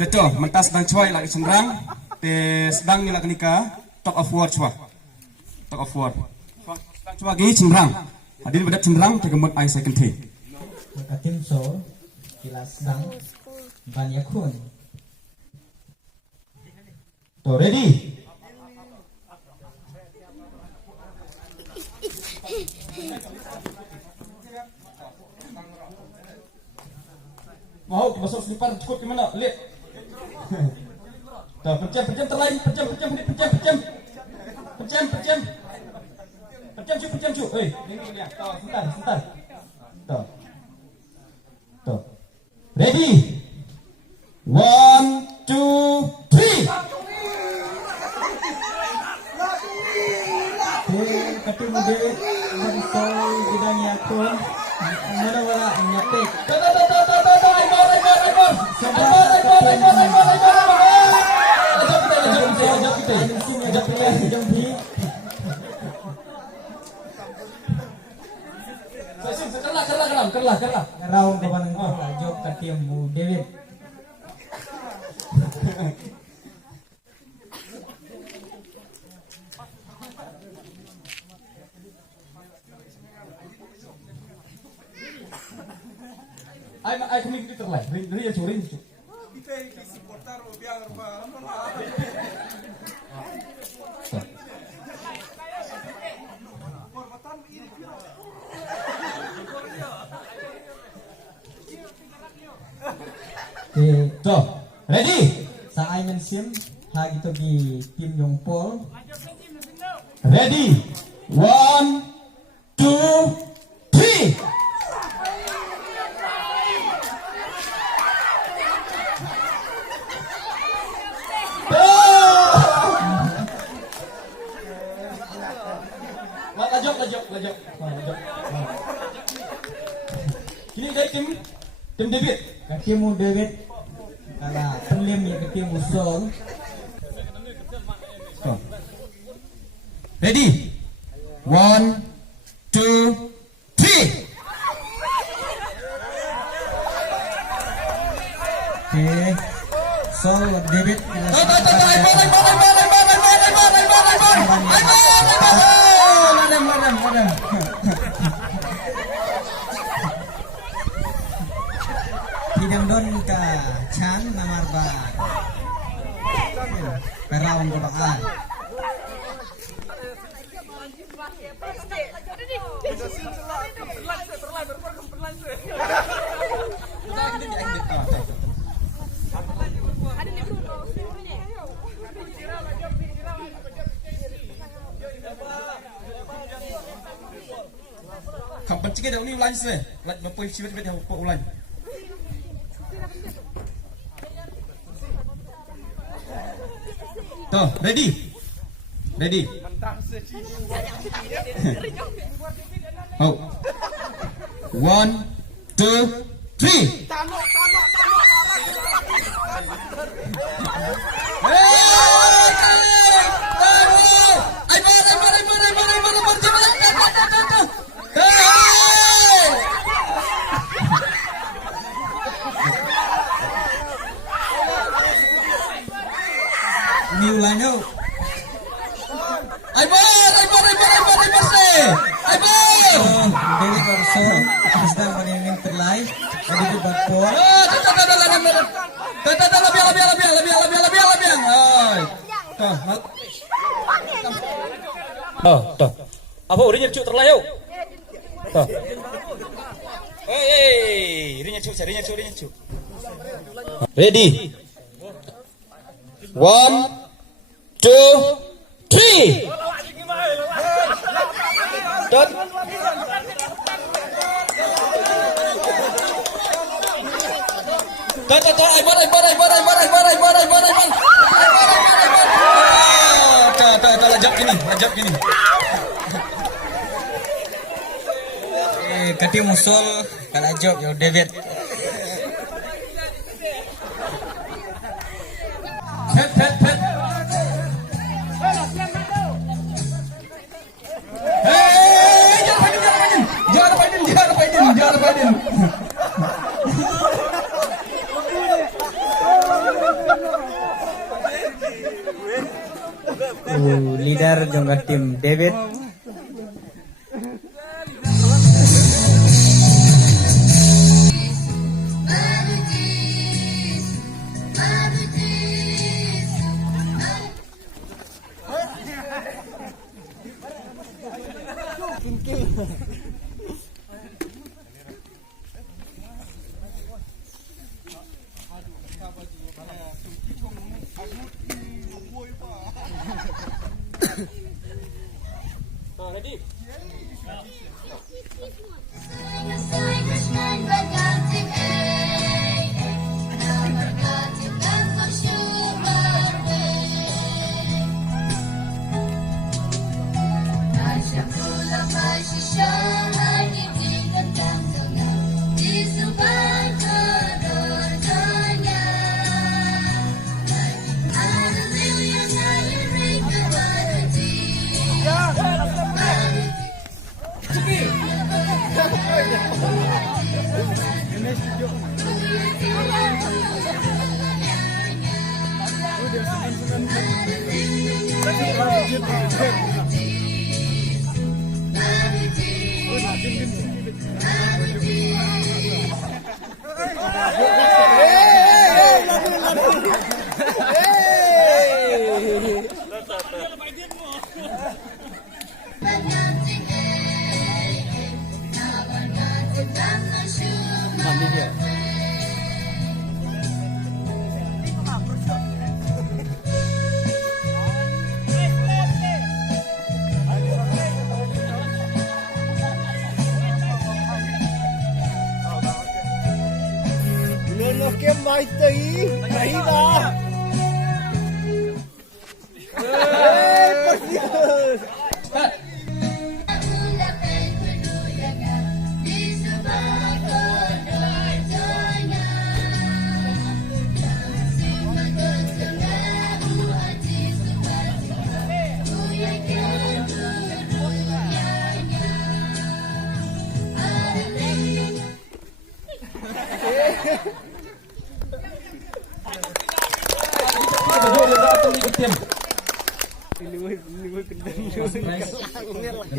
Teto, mentas sedang cuai lagi cenderang. Te sedang nilai kenika talk of war cua. Talk of war. Sedang cua gini cenderang. Hadir pada cenderang tergemut I second take. Tim so kilas sedang Banyakun. To ready. Mau masuk selipar cukup gimana? Lihat. Tuh, pejam terlain, pejam. Pejam cu. Ini dia. Tuh, sebentar. Tuh. Ready. 1, 2, 3. Ketim Dewi dan Soy Banyakun. Mana-mana nyetik. Kerlah. Raung kawan jok ketim Dewi. Ai kami kita terlain. Ria cu. So, ready? Sa Aiman Sim, lagi to di tim Yong Pol. Ready? 1, 2, 3. Lajok. Kini dari tim David. Ketemu David. Kalau penlim ya ketemu Sol. Ready? 1, 2, 3. Okay. Sol David. Madam. Hidang don ka Chan namar ba. Perawan ko baan. Kapan cikgu dah ulang sih? Lagi berapa sibuk dia ulang? Tuh, ready? Oh, 1, 2, 3. New Lano. David Orson sedang meninggalkan terlai. Ada di bakpol. Tuh. Apa udah nyercuk terlai yuk? Tuh. Ini nyercuk. Ready? 1, 2, 3. Dot. Lajak gini. Ketemu Sol kalau job yo David. Pet. Jangan leader jongga tim David. Cái máy tí đấy mà Tim.